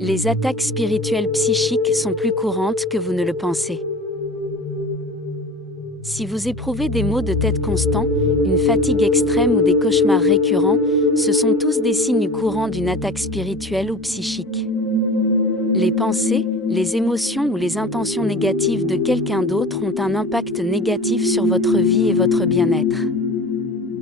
Les attaques spirituelles psychiques sont plus courantes que vous ne le pensez. Si vous éprouvez des maux de tête constants, une fatigue extrême ou des cauchemars récurrents, ce sont tous des signes courants d'une attaque spirituelle ou psychique. Les pensées, les émotions ou les intentions négatives de quelqu'un d'autre ont un impact négatif sur votre vie et votre bien-être.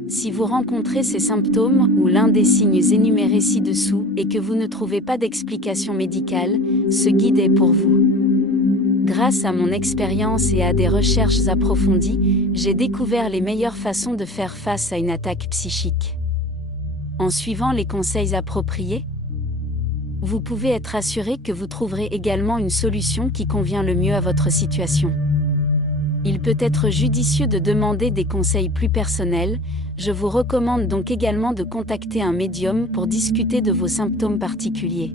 Si vous rencontrez ces symptômes ou l'un des signes énumérés ci-dessous et que vous ne trouvez pas d'explication médicale, ce guide est pour vous. Grâce à mon expérience et à des recherches approfondies, j'ai découvert les meilleures façons de faire face à une attaque psychique. En suivant les conseils appropriés, vous pouvez être assuré que vous trouverez également une solution qui convient le mieux à votre situation. Il peut être judicieux de demander des conseils plus personnels, je vous recommande donc également de contacter un médium pour discuter de vos symptômes particuliers.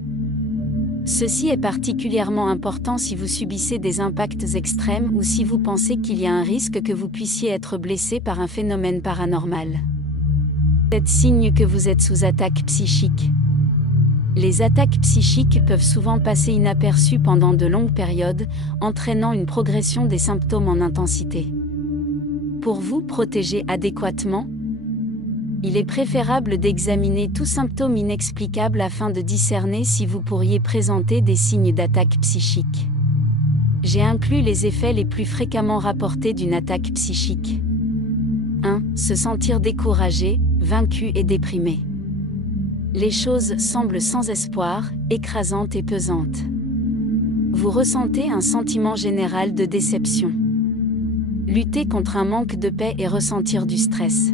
Ceci est particulièrement important si vous subissez des impacts extrêmes ou si vous pensez qu'il y a un risque que vous puissiez être blessé par un phénomène paranormal. C'est signe que vous êtes sous attaque psychique. Les attaques psychiques peuvent souvent passer inaperçues pendant de longues périodes, entraînant une progression des symptômes en intensité. Pour vous protéger adéquatement, il est préférable d'examiner tout symptôme inexplicable afin de discerner si vous pourriez présenter des signes d'attaque psychique. J'ai inclus les effets les plus fréquemment rapportés d'une attaque psychique. 1. Se sentir découragé, vaincu et déprimé. Les choses semblent sans espoir, écrasantes et pesantes. Vous ressentez un sentiment général de déception. Lutter contre un manque de paix et ressentir du stress.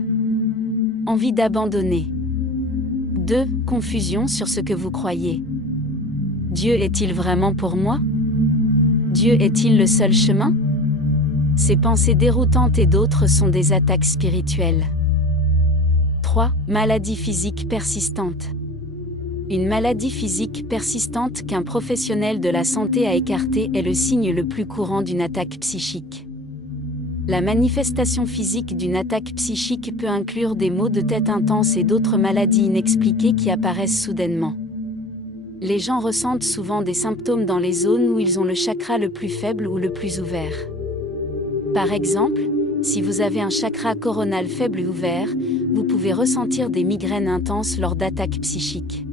Envie d'abandonner. 2. Confusion sur ce que vous croyez. Dieu est-il vraiment pour moi? Dieu est-il le seul chemin? Ces pensées déroutantes et d'autres sont des attaques spirituelles. 3. Maladie physique persistante. Une maladie physique persistante qu'un professionnel de la santé a écartée est le signe le plus courant d'une attaque psychique. La manifestation physique d'une attaque psychique peut inclure des maux de tête intenses et d'autres maladies inexpliquées qui apparaissent soudainement. Les gens ressentent souvent des symptômes dans les zones où ils ont le chakra le plus faible ou le plus ouvert. Par exemple, si vous avez un chakra coronal faible ou ouvert, vous pouvez ressentir des migraines intenses lors d'attaques psychiques.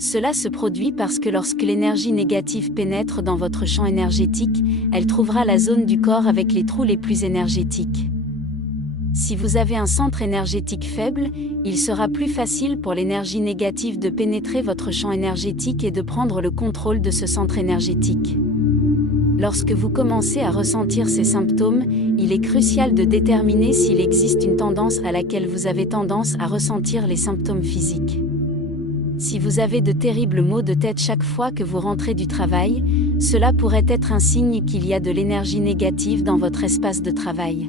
Cela se produit parce que lorsque l'énergie négative pénètre dans votre champ énergétique, elle trouvera la zone du corps avec les trous les plus énergétiques. Si vous avez un centre énergétique faible, il sera plus facile pour l'énergie négative de pénétrer votre champ énergétique et de prendre le contrôle de ce centre énergétique. Lorsque vous commencez à ressentir ces symptômes, il est crucial de déterminer s'il existe une tendance à laquelle vous avez tendance à ressentir les symptômes physiques. Si vous avez de terribles maux de tête chaque fois que vous rentrez du travail, cela pourrait être un signe qu'il y a de l'énergie négative dans votre espace de travail.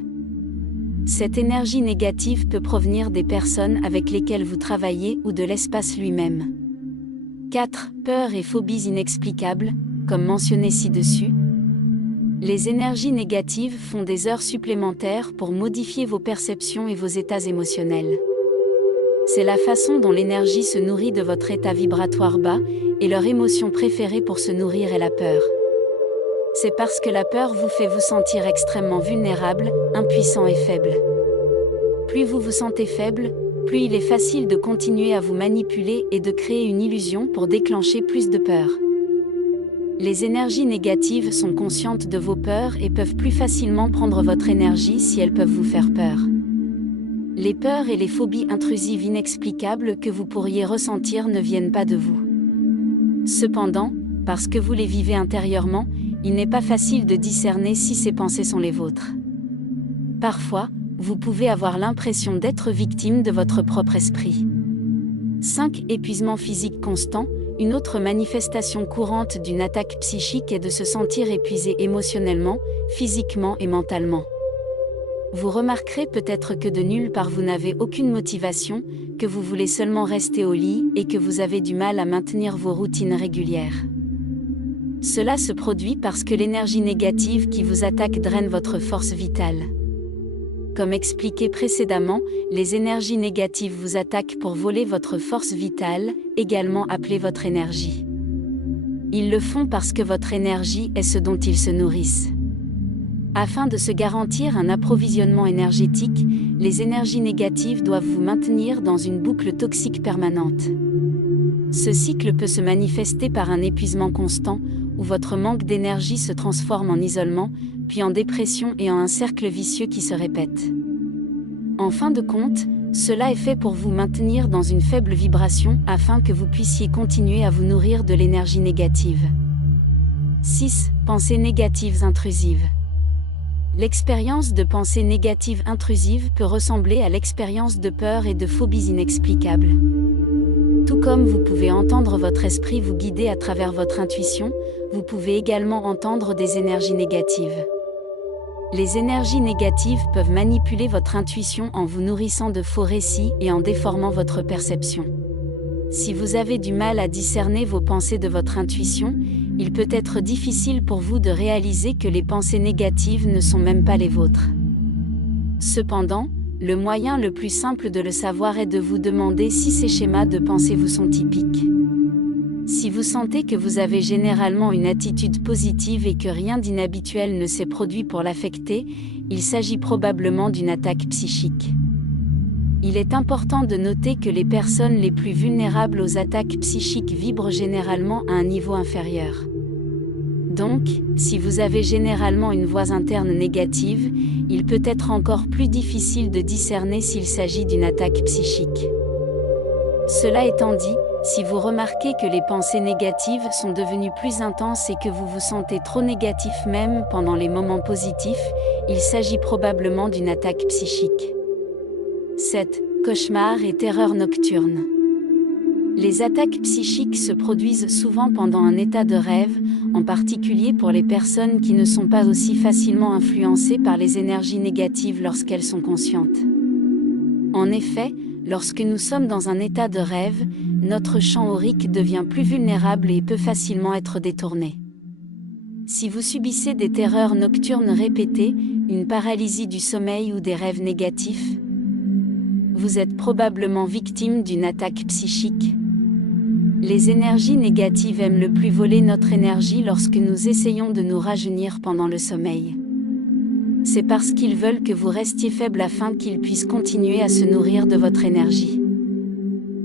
Cette énergie négative peut provenir des personnes avec lesquelles vous travaillez ou de l'espace lui-même. 4. Peurs et phobies inexplicables, comme mentionné ci-dessus. Les énergies négatives font des heures supplémentaires pour modifier vos perceptions et vos états émotionnels. C'est la façon dont l'énergie se nourrit de votre état vibratoire bas, et leur émotion préférée pour se nourrir est la peur. C'est parce que la peur vous fait vous sentir extrêmement vulnérable, impuissant et faible. Plus vous vous sentez faible, plus il est facile de continuer à vous manipuler et de créer une illusion pour déclencher plus de peur. Les énergies négatives sont conscientes de vos peurs et peuvent plus facilement prendre votre énergie si elles peuvent vous faire peur. Les peurs et les phobies intrusives inexplicables que vous pourriez ressentir ne viennent pas de vous. Cependant, parce que vous les vivez intérieurement, il n'est pas facile de discerner si ces pensées sont les vôtres. Parfois, vous pouvez avoir l'impression d'être victime de votre propre esprit. 5. Épuisement physique constant. Une autre manifestation courante d'une attaque psychique est de se sentir épuisé émotionnellement, physiquement et mentalement. Vous remarquerez peut-être que de nulle part vous n'avez aucune motivation, que vous voulez seulement rester au lit et que vous avez du mal à maintenir vos routines régulières. Cela se produit parce que l'énergie négative qui vous attaque draine votre force vitale. Comme expliqué précédemment, les énergies négatives vous attaquent pour voler votre force vitale, également appelée votre énergie. Ils le font parce que votre énergie est ce dont ils se nourrissent. Afin de se garantir un approvisionnement énergétique, les énergies négatives doivent vous maintenir dans une boucle toxique permanente. Ce cycle peut se manifester par un épuisement constant, où votre manque d'énergie se transforme en isolement, puis en dépression et en un cercle vicieux qui se répète. En fin de compte, cela est fait pour vous maintenir dans une faible vibration afin que vous puissiez continuer à vous nourrir de l'énergie négative. 6. Pensées négatives intrusives. L'expérience de pensées négatives intrusives peut ressembler à l'expérience de peur et de phobies inexplicables. Tout comme vous pouvez entendre votre esprit vous guider à travers votre intuition, vous pouvez également entendre des énergies négatives. Les énergies négatives peuvent manipuler votre intuition en vous nourrissant de faux récits et en déformant votre perception. Si vous avez du mal à discerner vos pensées de votre intuition, il peut être difficile pour vous de réaliser que les pensées négatives ne sont même pas les vôtres. Cependant, le moyen le plus simple de le savoir est de vous demander si ces schémas de pensée vous sont typiques. Si vous sentez que vous avez généralement une attitude positive et que rien d'inhabituel ne s'est produit pour l'affecter, il s'agit probablement d'une attaque psychique. Il est important de noter que les personnes les plus vulnérables aux attaques psychiques vibrent généralement à un niveau inférieur. Donc, si vous avez généralement une voix interne négative, il peut être encore plus difficile de discerner s'il s'agit d'une attaque psychique. Cela étant dit, si vous remarquez que les pensées négatives sont devenues plus intenses et que vous vous sentez trop négatif même pendant les moments positifs, il s'agit probablement d'une attaque psychique. 7. Cauchemars et terreurs nocturnes. Les attaques psychiques se produisent souvent pendant un état de rêve, en particulier pour les personnes qui ne sont pas aussi facilement influencées par les énergies négatives lorsqu'elles sont conscientes. En effet, lorsque nous sommes dans un état de rêve, notre champ aurique devient plus vulnérable et peut facilement être détourné. Si vous subissez des terreurs nocturnes répétées, une paralysie du sommeil ou des rêves négatifs, vous êtes probablement victime d'une attaque psychique. Les énergies négatives aiment le plus voler notre énergie lorsque nous essayons de nous rajeunir pendant le sommeil. C'est parce qu'ils veulent que vous restiez faible afin qu'ils puissent continuer à se nourrir de votre énergie.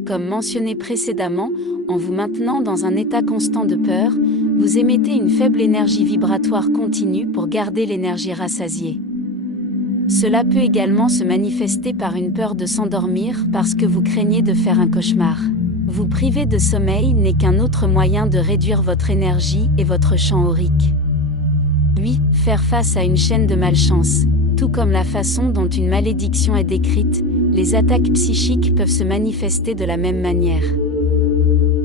Comme mentionné précédemment, en vous maintenant dans un état constant de peur, vous émettez une faible énergie vibratoire continue pour garder l'énergie rassasiée. Cela peut également se manifester par une peur de s'endormir parce que vous craignez de faire un cauchemar. Vous priver de sommeil n'est qu'un autre moyen de réduire votre énergie et votre champ aurique. 8. Faire face à une chaîne de malchance. Tout comme la façon dont une malédiction est décrite, les attaques psychiques peuvent se manifester de la même manière.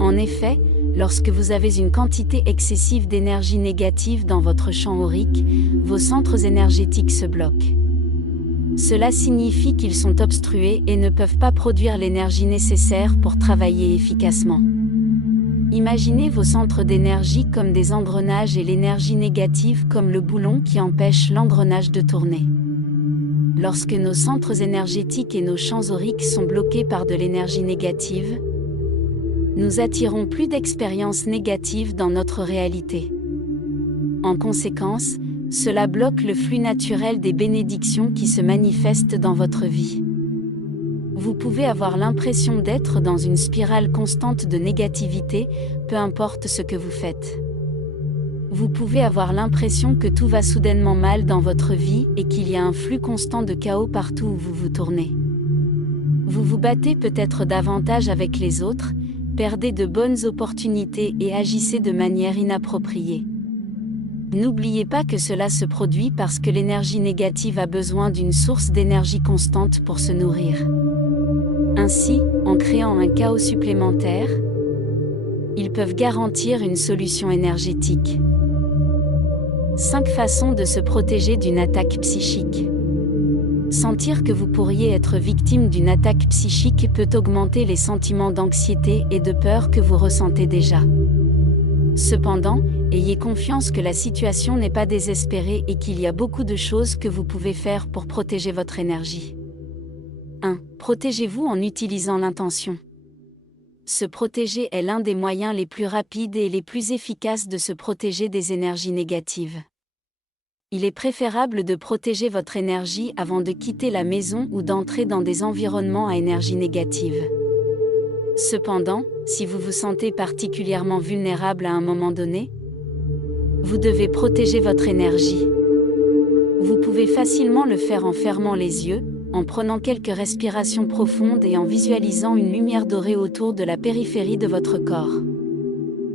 En effet, lorsque vous avez une quantité excessive d'énergie négative dans votre champ aurique, vos centres énergétiques se bloquent. Cela signifie qu'ils sont obstrués et ne peuvent pas produire l'énergie nécessaire pour travailler efficacement. Imaginez vos centres d'énergie comme des engrenages et l'énergie négative comme le boulon qui empêche l'engrenage de tourner. Lorsque nos centres énergétiques et nos champs auriques sont bloqués par de l'énergie négative, nous attirons plus d'expériences négatives dans notre réalité. En conséquence, cela bloque le flux naturel des bénédictions qui se manifestent dans votre vie. Vous pouvez avoir l'impression d'être dans une spirale constante de négativité, peu importe ce que vous faites. Vous pouvez avoir l'impression que tout va soudainement mal dans votre vie et qu'il y a un flux constant de chaos partout où vous vous tournez. Vous vous battez peut-être davantage avec les autres, perdez de bonnes opportunités et agissez de manière inappropriée. N'oubliez pas que cela se produit parce que l'énergie négative a besoin d'une source d'énergie constante pour se nourrir. Ainsi, en créant un chaos supplémentaire, ils peuvent garantir une solution énergétique. 5 façons de se protéger d'une attaque psychique. Sentir que vous pourriez être victime d'une attaque psychique peut augmenter les sentiments d'anxiété et de peur que vous ressentez déjà. Cependant, ayez confiance que la situation n'est pas désespérée et qu'il y a beaucoup de choses que vous pouvez faire pour protéger votre énergie. 1. Protégez-vous en utilisant l'intention. Se protéger est l'un des moyens les plus rapides et les plus efficaces de se protéger des énergies négatives. Il est préférable de protéger votre énergie avant de quitter la maison ou d'entrer dans des environnements à énergie négative. Cependant, si vous vous sentez particulièrement vulnérable à un moment donné, vous devez protéger votre énergie. Vous pouvez facilement le faire en fermant les yeux, en prenant quelques respirations profondes et en visualisant une lumière dorée autour de la périphérie de votre corps.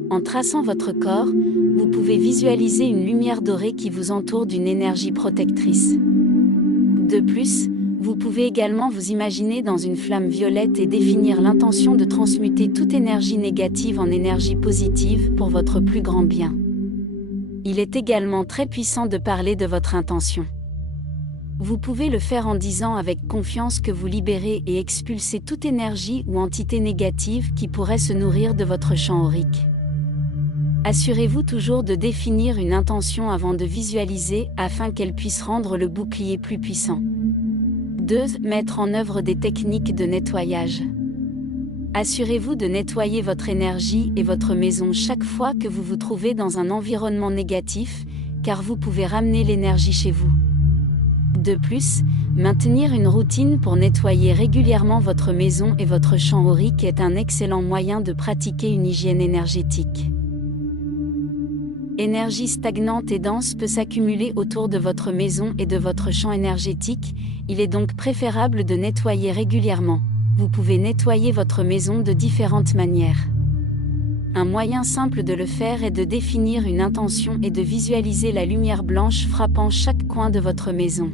En traçant votre corps, vous pouvez visualiser une lumière dorée qui vous entoure d'une énergie protectrice. De plus, vous pouvez également vous imaginer dans une flamme violette et définir l'intention de transmuter toute énergie négative en énergie positive pour votre plus grand bien. Il est également très puissant de parler de votre intention. Vous pouvez le faire en disant avec confiance que vous libérez et expulsez toute énergie ou entité négative qui pourrait se nourrir de votre champ aurique. Assurez-vous toujours de définir une intention avant de visualiser afin qu'elle puisse rendre le bouclier plus puissant. 2. Mettre en œuvre des techniques de nettoyage. Assurez-vous de nettoyer votre énergie et votre maison chaque fois que vous vous trouvez dans un environnement négatif, car vous pouvez ramener l'énergie chez vous. De plus, maintenir une routine pour nettoyer régulièrement votre maison et votre champ aurique est un excellent moyen de pratiquer une hygiène énergétique. Énergie stagnante et dense peut s'accumuler autour de votre maison et de votre champ énergétique, il est donc préférable de nettoyer régulièrement. Vous pouvez nettoyer votre maison de différentes manières. Un moyen simple de le faire est de définir une intention et de visualiser la lumière blanche frappant chaque coin de votre maison.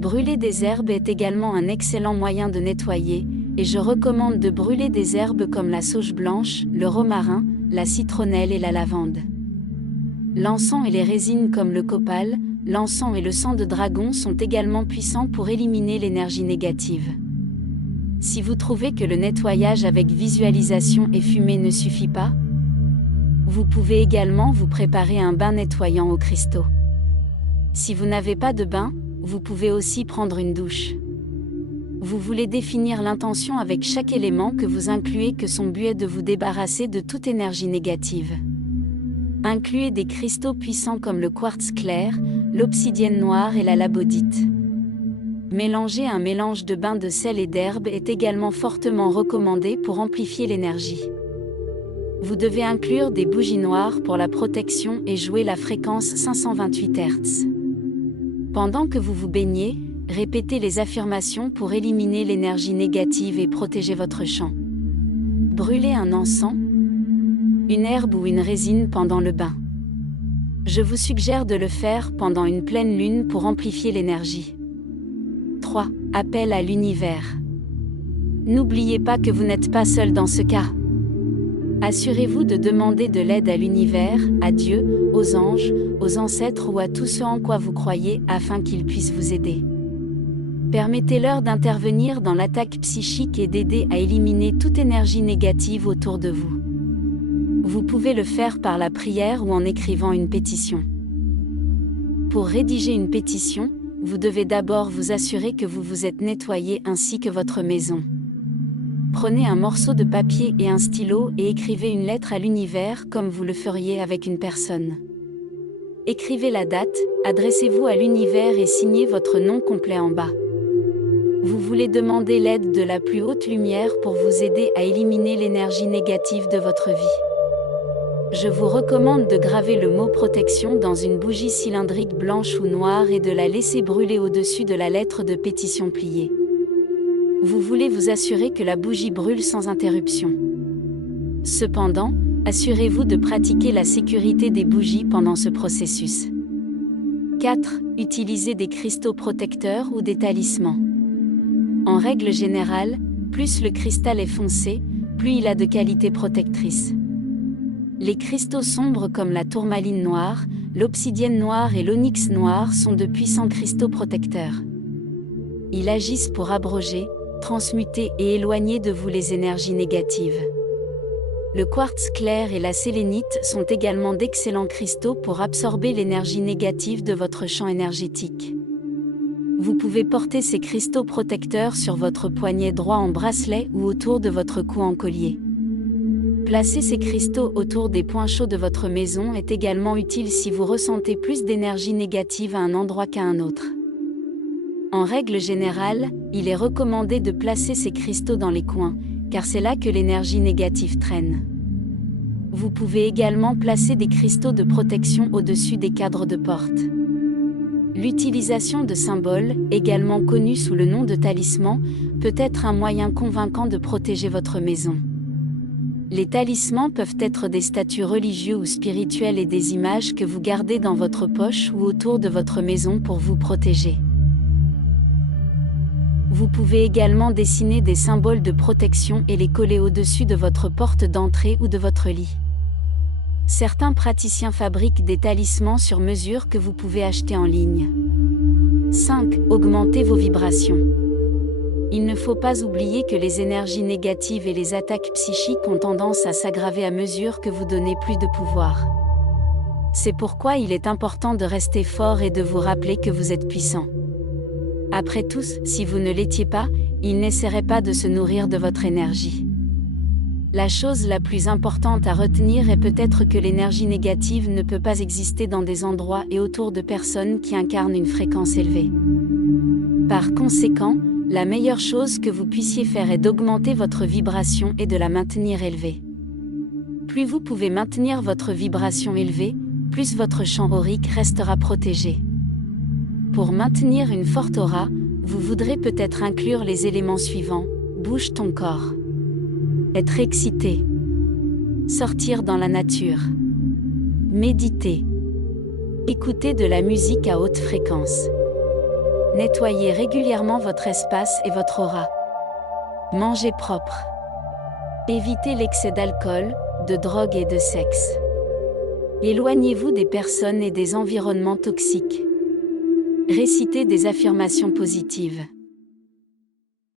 Brûler des herbes est également un excellent moyen de nettoyer, et je recommande de brûler des herbes comme la sauge blanche, le romarin, la citronnelle et la lavande. L'encens et les résines comme le copal, l'encens et le sang de dragon sont également puissants pour éliminer l'énergie négative. Si vous trouvez que le nettoyage avec visualisation et fumée ne suffit pas, vous pouvez également vous préparer un bain nettoyant aux cristaux. Si vous n'avez pas de bain, vous pouvez aussi prendre une douche. Vous voulez définir l'intention avec chaque élément que vous incluez que son but est de vous débarrasser de toute énergie négative. Incluez des cristaux puissants comme le quartz clair, l'obsidienne noire et la labodite. Mélanger un mélange de bain de sel et d'herbe est également fortement recommandé pour amplifier l'énergie. Vous devez inclure des bougies noires pour la protection et jouer la fréquence 528 Hz. Pendant que vous vous baignez, répétez les affirmations pour éliminer l'énergie négative et protéger votre champ. Brûlez un encens, une herbe ou une résine pendant le bain. Je vous suggère de le faire pendant une pleine lune pour amplifier l'énergie. 3. Appel à l'univers. N'oubliez pas que vous n'êtes pas seul dans ce cas. Assurez-vous de demander de l'aide à l'univers, à Dieu, aux anges, aux ancêtres ou à tous ceux en quoi vous croyez afin qu'ils puissent vous aider. Permettez-leur d'intervenir dans l'attaque psychique et d'aider à éliminer toute énergie négative autour de vous. Vous pouvez le faire par la prière ou en écrivant une pétition. Pour rédiger une pétition, vous devez d'abord vous assurer que vous vous êtes nettoyé ainsi que votre maison. Prenez un morceau de papier et un stylo et écrivez une lettre à l'univers comme vous le feriez avec une personne. Écrivez la date, adressez-vous à l'univers et signez votre nom complet en bas. Vous voulez demander l'aide de la plus haute lumière pour vous aider à éliminer l'énergie négative de votre vie. Je vous recommande de graver le mot protection dans une bougie cylindrique blanche ou noire et de la laisser brûler au-dessus de la lettre de pétition pliée. Vous voulez vous assurer que la bougie brûle sans interruption. Cependant, assurez-vous de pratiquer la sécurité des bougies pendant ce processus. 4. Utilisez des cristaux protecteurs ou des talismans. En règle générale, plus le cristal est foncé, plus il a de qualités protectrices. Les cristaux sombres comme la tourmaline noire, l'obsidienne noire et l'onyx noir sont de puissants cristaux protecteurs. Ils agissent pour abroger, transmuter et éloigner de vous les énergies négatives. Le quartz clair et la sélénite sont également d'excellents cristaux pour absorber l'énergie négative de votre champ énergétique. Vous pouvez porter ces cristaux protecteurs sur votre poignet droit en bracelet ou autour de votre cou en collier. Placer ces cristaux autour des points chauds de votre maison est également utile si vous ressentez plus d'énergie négative à un endroit qu'à un autre. En règle générale, il est recommandé de placer ces cristaux dans les coins, car c'est là que l'énergie négative traîne. Vous pouvez également placer des cristaux de protection au-dessus des cadres de porte. L'utilisation de symboles, également connus sous le nom de talismans, peut être un moyen convaincant de protéger votre maison. Les talismans peuvent être des statues religieuses ou spirituelles et des images que vous gardez dans votre poche ou autour de votre maison pour vous protéger. Vous pouvez également dessiner des symboles de protection et les coller au-dessus de votre porte d'entrée ou de votre lit. Certains praticiens fabriquent des talismans sur mesure que vous pouvez acheter en ligne. 5. Augmentez vos vibrations. Il ne faut pas oublier que les énergies négatives et les attaques psychiques ont tendance à s'aggraver à mesure que vous donnez plus de pouvoir. C'est pourquoi il est important de rester fort et de vous rappeler que vous êtes puissant. Après tout, si vous ne l'étiez pas, il n'essaierait pas de se nourrir de votre énergie. La chose la plus importante à retenir est peut-être que l'énergie négative ne peut pas exister dans des endroits et autour de personnes qui incarnent une fréquence élevée. Par conséquent, la meilleure chose que vous puissiez faire est d'augmenter votre vibration et de la maintenir élevée. Plus vous pouvez maintenir votre vibration élevée, plus votre champ aurique restera protégé. Pour maintenir une forte aura, vous voudrez peut-être inclure les éléments suivants: bouge ton corps, être excité, sortir dans la nature, méditer, écouter de la musique à haute fréquence. Nettoyez régulièrement votre espace et votre aura. Mangez propre. Évitez l'excès d'alcool, de drogue et de sexe. Éloignez-vous des personnes et des environnements toxiques. Récitez des affirmations positives.